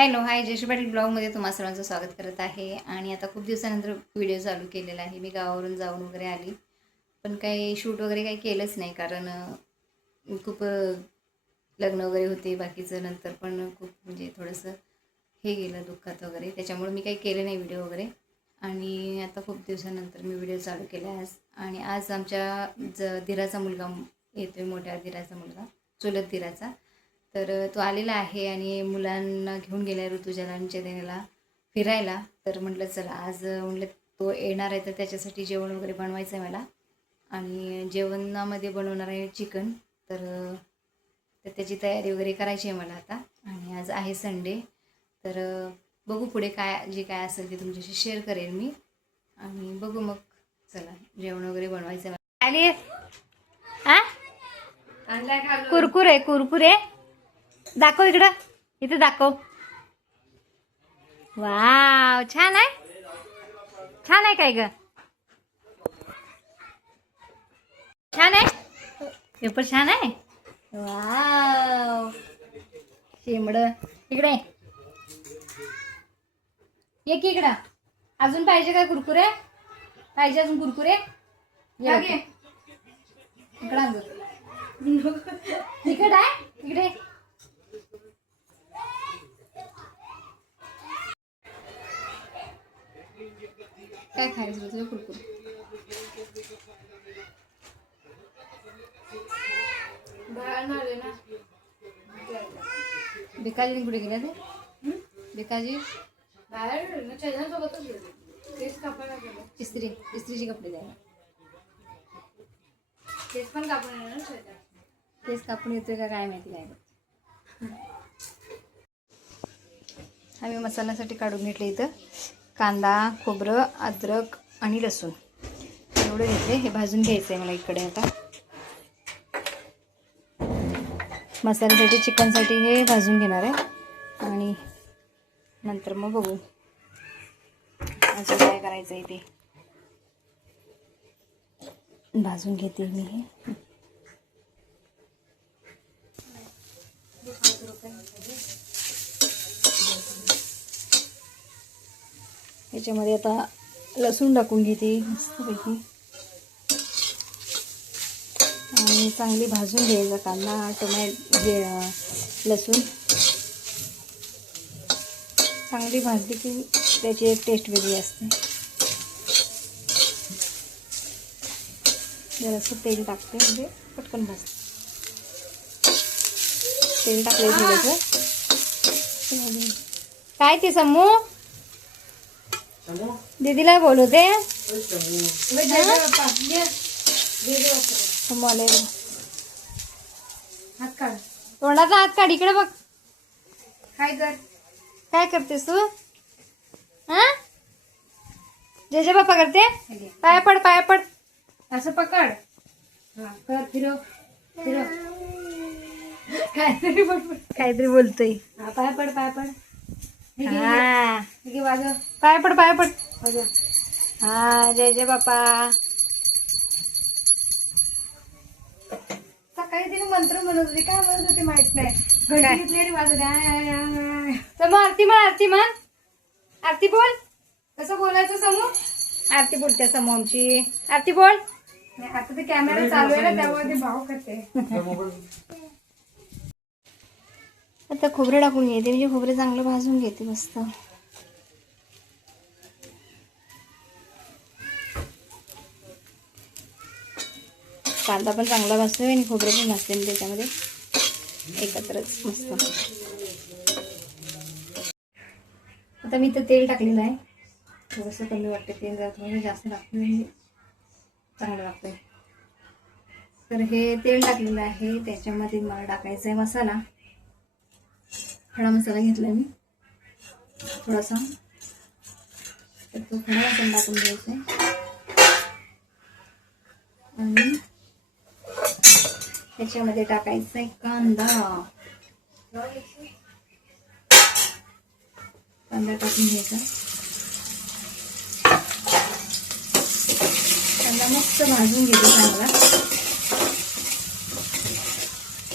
Hello hi Jayashree Patil ब्लॉगमध्ये तुम्हा सर्वांचं स्वागत करत आहे. आणि आता खूप दिवसानंतर व्हिडिओ चालू केलेला आहे. मी गावावरून जाऊन वगैरे आली, पण काही शूट वगैरे काही केलंच नाही, कारण खूप लग्न वगैरे होते बाकीचं. नंतर पण खूप म्हणजे थोडंसं हे गेलं दुःखात वगैरे, त्याच्यामुळे मी काही केलं नाही व्हिडिओ वगैरे. आणि आता खूप दिवसानंतर मी व्हिडिओ चालू केला आहे आज. आणि आज आमच्या धीराचा मुलगा येतो आहे, मोठ्या धीराचा मुलगा, चुलत धीराचा. तर तो आलेला आहे आणि मुलांना घेऊन गेला आहे ऋतुजालांच्या देण्याला फिरायला. तर म्हटलं चला आज म्हटलं तो येणार आहे, तर त्याच्यासाठी जेवण वगैरे बनवायचं आहे मला. आणि जेवणामध्ये बनवणार आहे चिकन. तर त्याची तयारी वगैरे करायची आहे मला आता. आणि आज आहे संडे, तर बघू पुढे काय जे काय असेल ते तुमच्याशी शेअर करेन मी. आणि बघू मग, चला जेवण वगैरे बनवायचं आहे मला. आली कुरकुरे कुरकुरे दाखव इकडं, इथे दाखव. वाव, छान आहे, छान आहे. काय ग, छान आहे, पेपर छान आहे. वाव, शेंबड इकडे ये की इकडं. अजून पाहिजे काय कुरकुरे? पाहिजे अजून कुरकुरे? इकडं तिकड आहे इकडे. काय खायचं तुझं? कुरकुरे भिकाजी कुठे गेले ते? भिकाजी इस्त्रीचे कपडे द्यायला. केस कापून येतोय का काय माहिती. काय आम्ही मसाल्यासाठी काढून घेतले इथं कांदा, खोबरं, अद्रक आणि लसूण एवढं घेतले. हे भाजून घ्यायचं आहे मला इकडे. आता मसाल्यासाठी, चिकनसाठी हे भाजून घेणार आहे. आणि नंतर मग बघू अजून काय करायचं आहे ते. भाजून घेते मी हे. याच्यामध्ये आता लसूण टाकून घेते मस्तपैकी. आणि चांगली भाजून घ्यायचा कांदा, टोमॅटो, लसूण चांगली भाजली की त्याची एक टेस्ट वेगळी असते. जरासं तेल टाकते म्हणजे पटकन भाजते. तेल टाकलं थोडंसं. काय ते समू दीदीला बोलवते. हात काढ, तोंडाचा हात काढ, इकडे बघ. काय करतेस तू? हा, जय बाप्पा करते. पाया पड, पाया पड. असं पकड, कर, फिरव फिरव. काहीतरी बोलतोय. पाया पड, पाया पड. हा, पाया पड, पाया पड. हा, जय जय बाप्पा. सकाळी तिने मंत्र म्हणत होते, काय म्हणत होते माहित नाही. घंटी घेतली समू. आरती म्हण, आरती म्हण, आरती बोल. कसं बोलायचं समू? आरती बोलते समू आमची. आरती बोल. आता ते कॅमेरा चालू आहे ना, त्यामुळे ते भाव करते. आता खोबरं टाकून घेते, म्हणजे खोबरं चांगलं भाजून घेते मस्त. कांदा पण चांगला भाजतोय आणि खोबरं पण भाजते त्याच्यामध्ये एकत्रच मस्त. आता मी इथं तेल टाकलेलं आहे. थोडंसं कमी वाटतं तेल, जरा थोडं जास्त टाकलं म्हणजे चांगलं लागतंय. तर हे तेल टाकलेलं आहे, त्याच्यामध्ये मला टाकायचा आहे मसाला. खडा मसाला घेतला मी थोडासा, तर तो खडा मसाला टाकून द्यायचा आहे. आणि त्याच्यामध्ये टाकायचा आहे कांदा. कांदा टाकून घ्यायचा. कांदा मस्त भाजून घेतो चांगला.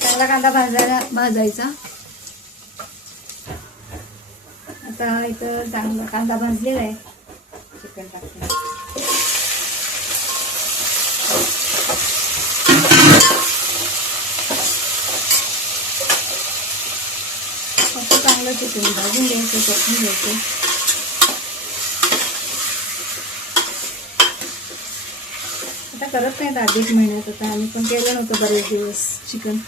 चांगला कांदा भाजायचा. आता इथं चांगला कांदा भाजलेला आहे, चिकन टाकते. असं चांगलं चिकन भाजून घ्यायचं, परतून घ्यायचं. आता करत नाहीत अधिक महिन्यात, आता आम्ही पण केलं नव्हतं बरेच दिवस चिकन,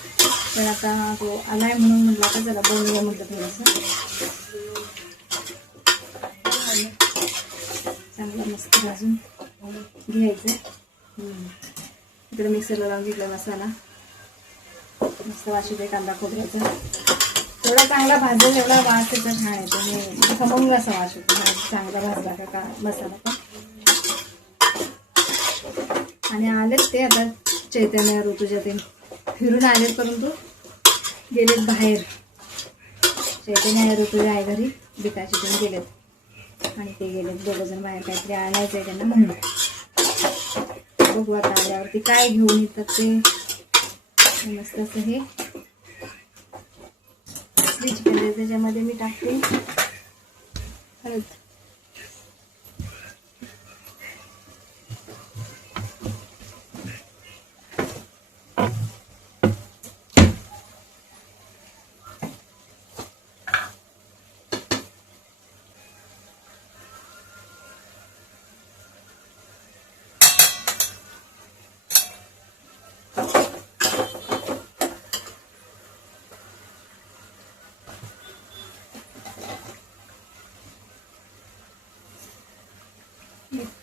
पण आता तो आलाय म्हणून म्हटलं आता जरा बनवूया म्हटलं थोडंसं. चांगला मस्त भाजून घ्यायचं. इकडे मिक्सरला लावून घेतला मसाला, मस्त वाशी कांदा खोबऱ्याचा. थोडा चांगला भाजेल एवढा वास त्याचा छान येतो, म्हणजे खमंग असा वास येतो चांगला भाजला का मसाला पण. आणि आलेत ते आता चैतन्य ऋतुजा ते फिरून आलेत, परंतु गेलेत बाहेर. चैतन्य ऋतुजा आहे घरी, बिकाची पण गेलेत आणि ते गेलेत दोघंजण बाहेर, काहीतरी आणायचं आहे त्यांना म्हणून. बघू आता आल्यावरती काय घेऊन येतात ते. मस्त असं हे चिकन आहे, त्याच्यामध्ये मी टाकते हळद.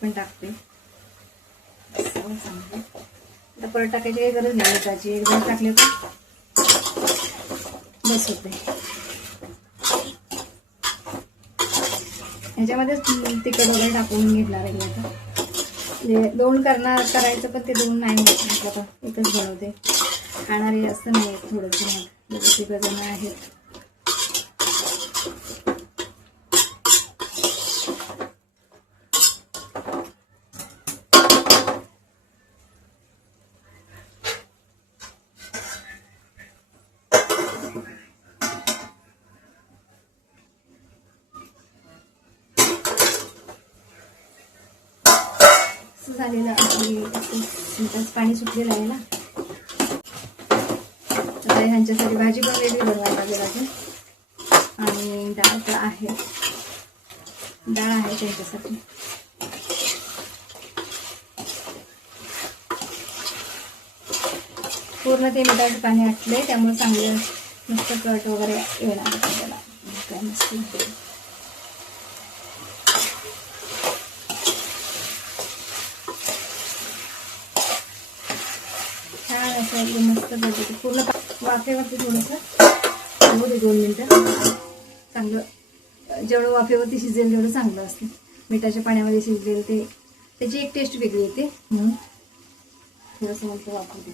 पण टाकते आता, परत टाकायची काही गरज नाही त्याची, एकदम टाकले तर बस होते. ह्याच्यामध्येच तिखट वगैरे टाकून घेणार आहे आता. म्हणजे दोन करायचं, पण ते दोन नाही म्हटलं आता एकच बनवते. खाणारे जास्त नाही आहेत, थोडंसं मग तिघ जण आहेत. झालेलं आहे, पाणी सुटलेलं आहे ना. आता ह्यांच्यासाठी भाजी पण वेगळी बनवायला लागेल अजून. आणि डाळ तर आहे, डाळ आहे त्यांच्यासाठी. पूर्ण ते मिठाचं पाणी आटलंय, त्यामुळे चांगलं मस्त कट वगैरे येणार आहे त्याला. काय मस्त छान असं एकदम मस्त बनते. पूर्ण वाफेवरती थोडंसं होऊ दे 2 मिनटं. चांगलं जेवढं वाफेवरती शिजेल तेवढं चांगलं असतं. मिठाच्या पाण्यामध्ये शिजलेलं ते त्याची एक टेस्ट वेगळी येते, म्हणून थोडंसं मस्त वाफू दे.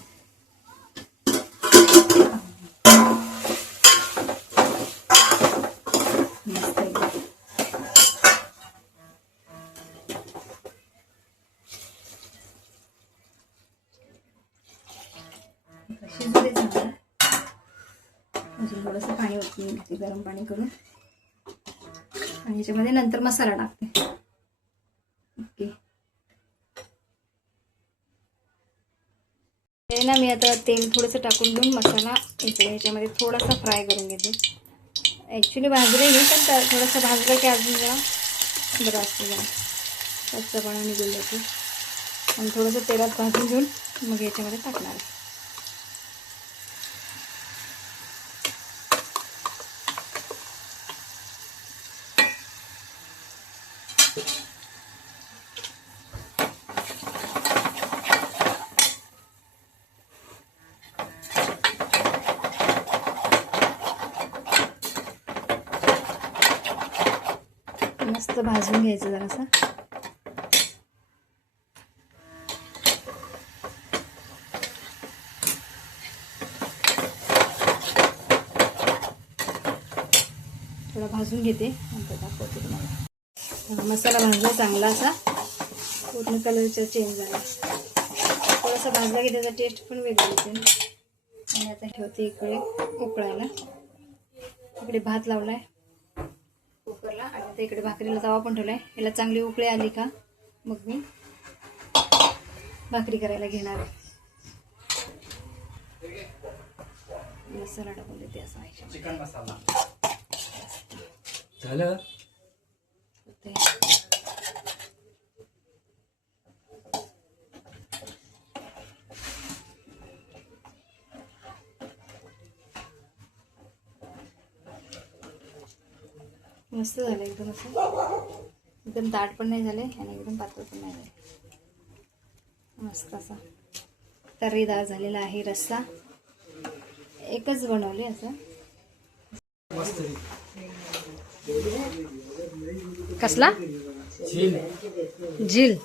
शिजू दे चांगलं. अजून थोडंसं पाणी ओतून घेते, गरम पाणी करून, आणि ह्याच्यामध्ये नंतर मसाला टाकते. ओके, हे ना मी आता तेल थोडंसं टाकून घेऊन मसाला ह्याच्यामध्ये थोडासा फ्राय करून घेते. ॲक्च्युली भाजलं नाही, पण थोडंसं भाजलं की अजून जरा बरं असतं, जरा कच्चापणा निघून जातो. आणि थोडंसं तेलात भाजून घेऊन मग याच्यामध्ये टाकणार आहे. मस्त भाजून घ्यायचं जरासं. थोडा भाजून घेते, नंतर दाखवते तुम्हाला. मसाला भाजला चांगला असा, पूर्ण कलरचा चेंज झाला. थोडासा भाजला की त्याचा टेस्ट पण वेगळा येते. आणि आता ठेवते इकडे उकळायला. इकडे भात लावलाय कुकरला, आता इकडे भाकरीला तवा पण ठेवला आहे. ह्याला चांगली उकळी आली का मग मी भाकरी करायला घेणार आहे. मसाला टाकून देते असं आहे. चिकन मसाला झालं. मस्त झालं एकदम असं. एकदम दाट पण नाही झाले आणि एकदम पातळ पण नाही झाले. मस्त असा तर्रीदार झालेला आहे रस्सा. एकच बनवले असं. कसला झील.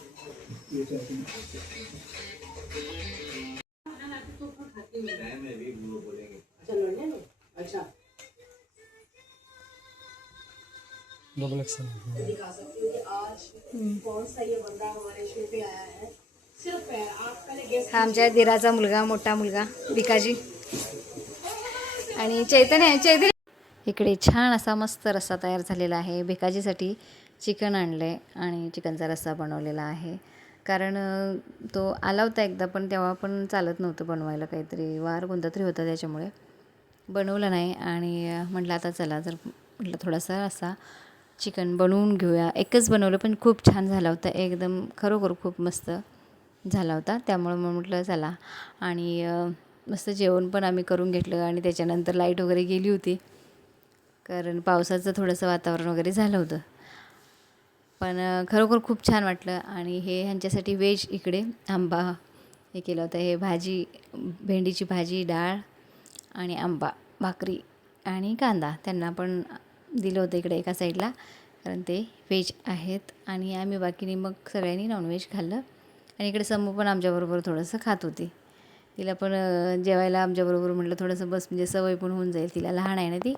हा आमच्या दिराचा मुलगा, मोठा मुलगा भिकाजी. आणि चैतन्य इकडे छान असा मस्त रस्सा तयार झालेला आहे. भिकाजीसाठी चिकन आणलं आहे आणि चिकनचा रस्सा बनवलेला आहे. कारण तो आला होता एकदा, पण तेव्हा पण चालत नव्हतं बनवायला, काहीतरी वार कोणता तरी होता, त्याच्यामुळे बनवलं नाही. आणि म्हटलं आता चला, जर म्हटलं थोडासा असा चिकन बनवून घेऊया. एकच बनवलं पण खूप छान झाला होता, एकदम खरोखर खूप मस्त झाला होता. त्यामुळे मग म्हटलं चला. आणि मस्त जेवण पण आम्ही करून घेतलं. आणि त्याच्यानंतर लाईट वगैरे गेली होती, कारण पावसाचं थोडंसं वातावरण वगैरे झालं होतं. पण खरोखर खूप छान वाटलं. आणि हे ह्यांच्यासाठी व्हेज इकडे आंबा हे केलं होतं. हे भाजी, भेंडीची भाजी, डाळ आणि आंबा, भाकरी आणि कांदा त्यांना पण दिलं होतं इकडे एका साईडला, कारण ते व्हेज आहेत. आणि आम्ही बाकीने मग सगळ्यांनी नॉनव्हेज खाल्लं. आणि इकडे समू पण आमच्याबरोबर थोडंसं खात होती. तिला पण जेवायला आमच्याबरोबर म्हटलं थोडंसं बस, म्हणजे सवय पण होऊन जाईल. तिला लहान आहे ना ती,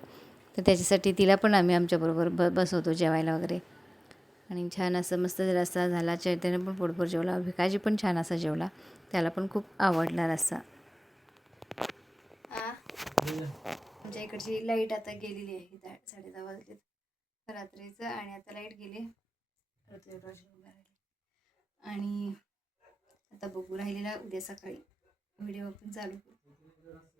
तर त्याच्यासाठी तिला पण आम्ही आमच्याबरोबर बसवतो जेवायला वगैरे. आणि छान असं मस्त रस्सा झाला. चैतन्य पण पोटभर जेवला. भिकाजी पण छान असा जेवला, त्याला पण खूप आवडला रस्सा. आमच्या इकडची लाईट आता गेलेली आहे. 10:30 वाजले रात्रीचं. आणि आता लाईट गेली. आणि आता बघू राहिलेला उद्या सकाळी व्हिडिओ पण चालू करू.